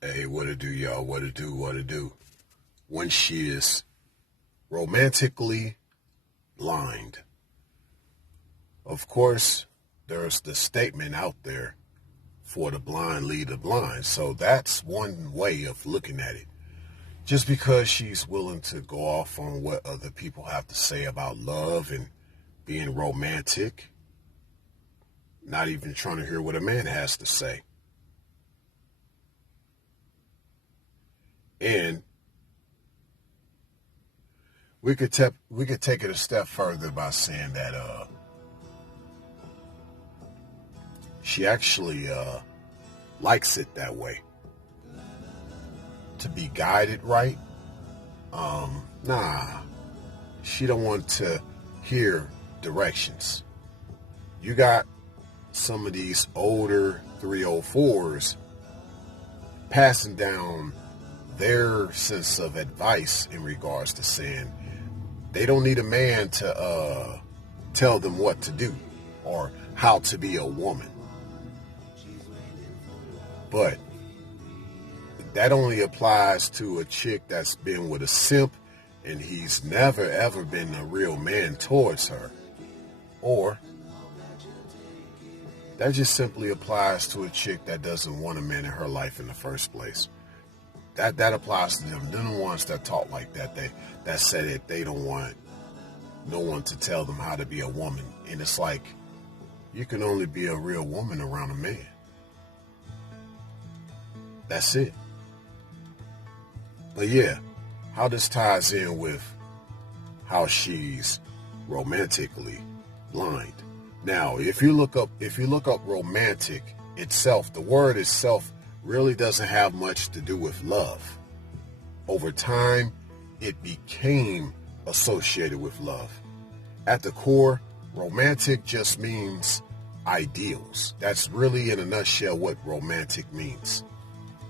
Hey, what it do, y'all? What it do? What it do? When she is romantically blind. Of course, there's the statement out there for the blind lead the blind. So that's one way of looking at it. Just because she's willing to go off on what other people have to say about love and being romantic, not even trying to hear what a man has to say. And we could take it a step further by saying that she actually likes it that way. To be guided right. Nah, she don't want to hear directions. You got some of these older 304s passing down their sense of advice in regards to saying they don't need a man to tell them what to do or how to be a woman. But that only applies to a chick that's been with a simp and he's never ever been a real man towards her. Or that just simply applies to a chick that doesn't want a man in her life in the first place. That applies to them. They're the ones that talk like that. That said it. They don't want no one to tell them how to be a woman. And it's like, you can only be a real woman around a man. That's it. But yeah, how this ties in with how she's romantically blind. Now, if you look up romantic itself, the word itself really doesn't have much to do with love. Over time, it became associated with love. At the core, romantic just means ideals. That's really, in a nutshell, what romantic means.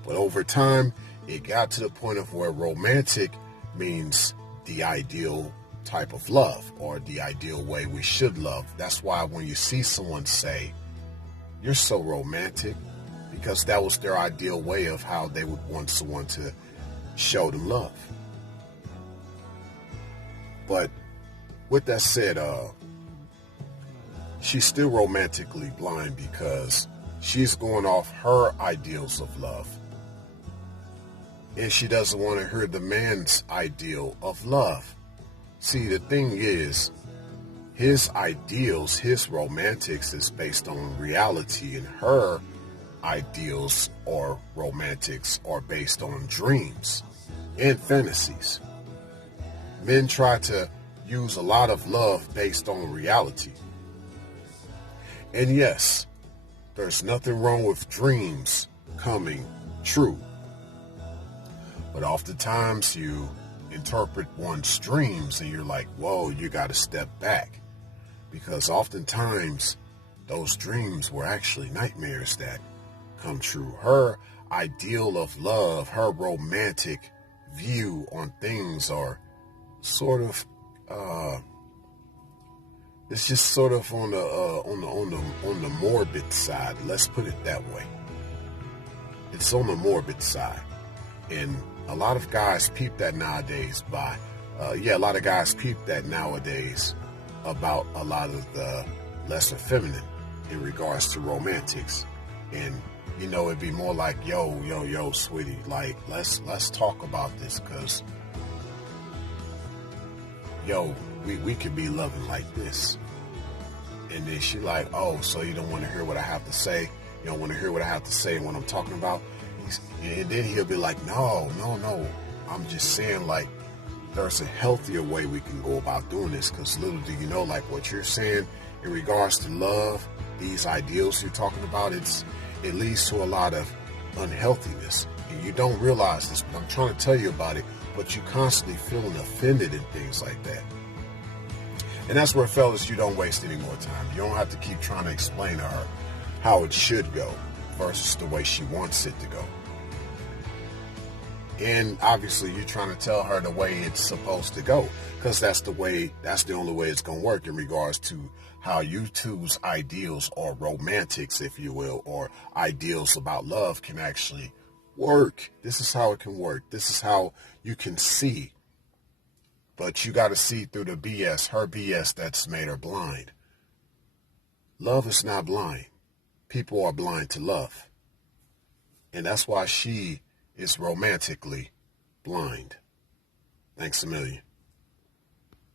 But over time, it got to the point of where romantic means the ideal type of love or the ideal way we should love. That's why when you see someone say, "You're so romantic," because that was their ideal way of how they would want someone to show them love. But with that said, she's still romantically blind because she's going off her ideals of love. And she doesn't want to hear the man's ideal of love. See, the thing is, his ideals, his romantics is based on reality, and her ideals or romantics are based on dreams and fantasies. Men try to use a lot of love based on reality. And yes, there's nothing wrong with dreams coming true. But oftentimes you interpret one's dreams and you're like, whoa, you got to step back. Because oftentimes those dreams were actually nightmares that come true. Her ideal of love, her romantic view on things are sort of, it's just sort of on the morbid side. Let's put it that way. It's on the morbid side. And a lot of guys peep that nowadays a lot of guys peep that nowadays about a lot of the lesser feminine in regards to romantics. And, it'd be more like, yo, sweetie, like, let's talk about this, because, we could be loving like this. And then she like, oh, so you don't want to hear what I have to say? You don't want to hear what I have to say and what I'm talking about? And then he'll be like, no, I'm just saying, like, there's a healthier way we can go about doing this, because little do you know, like what you're saying in regards to love, these ideals you're talking about, it leads to a lot of unhealthiness. And you don't realize this, but I'm trying to tell you about it, but you constantly feeling offended and things like that. And that's where, fellas, you don't waste any more time. You don't have to keep trying to explain to her how it should go versus the way she wants it to go. And obviously you're trying to tell her the way it's supposed to go, because that's the only way it's going to work in regards to how you two's ideals or romantics, if you will, or ideals about love can actually work. This is how it can work. This is how you can see. But you got to see through the BS, her BS that's made her blind. Love is not blind. People are blind to love. And that's why she is romantically blind. Thanks a million.